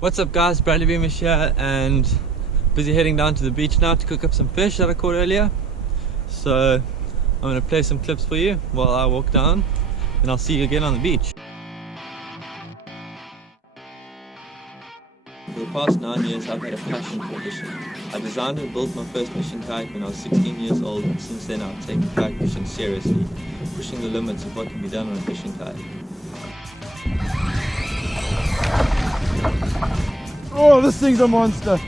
What's up guys, Bradley Beamish here and busy heading down to the beach now to cook up some fish that I caught earlier. So I'm going to play some clips for you while I walk down and I'll see you again on the beach. For the past 9 years I've had a passion for fishing. I designed and built my first fishing kayak when I was 16 years old, and since then I've taken kayak fishing seriously, pushing the limits of what can be done on a fishing kayak. Oh, this thing's a monster.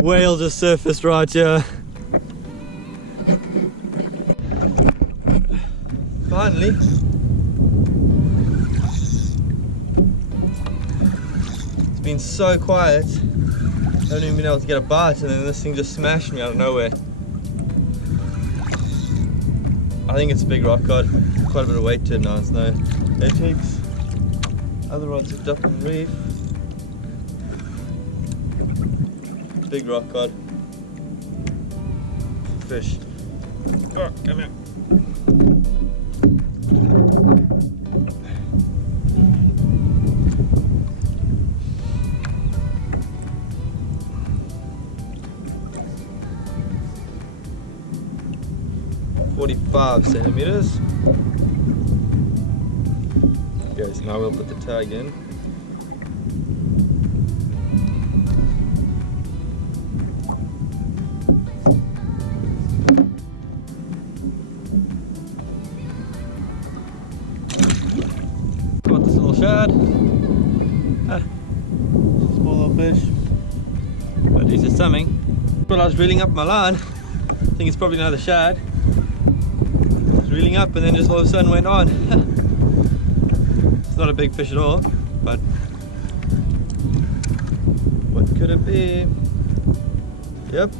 Whale just surfaced right here. Finally. It's been so quiet. I haven't even been able to get a bite, and then this thing just smashed me out of nowhere. I think it's a big rock cod. Quite a bit of weight to it now, it's no. It takes other rods to duck and reef. Big rock cod. Fish. Oh, come here. "45 centimeters. Okay, so now we'll put the tag in. Got this little shad. Small little fish. But at least it's something. When I was reeling up my line, I think it's probably another shad. I was reeling up and then just all of a sudden went on. It's not a big fish at all, but what could it be? Yep,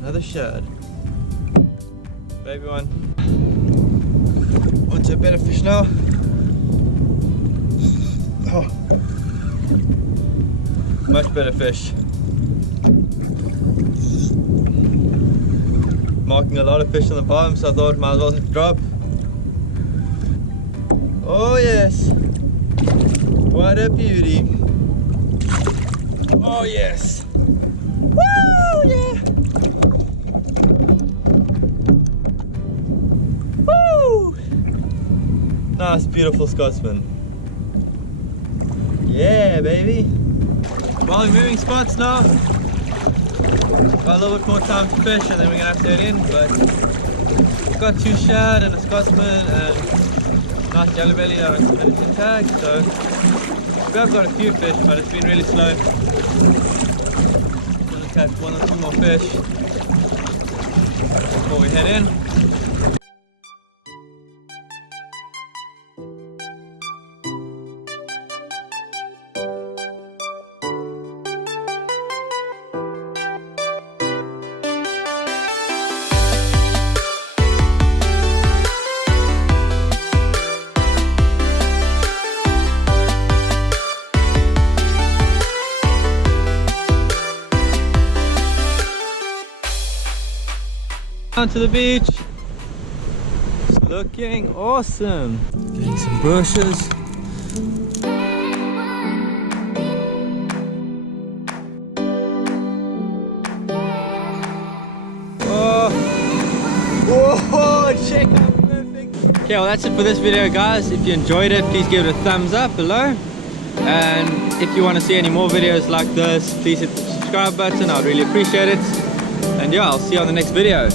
another shad. Baby one. Onto a better fish now. Oh, much better fish. Marking a lot of fish on the bottom, so I thought might as well drop. Oh yes, what a beauty. Oh yes. Woo, yeah. Woo. Nice, beautiful Scotsman. Yeah, baby. Well, we're moving spots now. Got a little bit more time to fish and then we're gonna have to head in, but we've got 2 shad and a Scotsman and a nice yellow belly that I committed to tag, so we have got a few fish, but it's been really slow. Gonna catch 1 or 2 more fish before we head in. To the beach. It's looking awesome. Getting some brushes. Oh, check out perfect. Okay, well that's it for this video guys. If you enjoyed it, please give it a thumbs up below. And if you want to see any more videos like this, please hit the subscribe button. I'd really appreciate it. And yeah, I'll see you on the next video.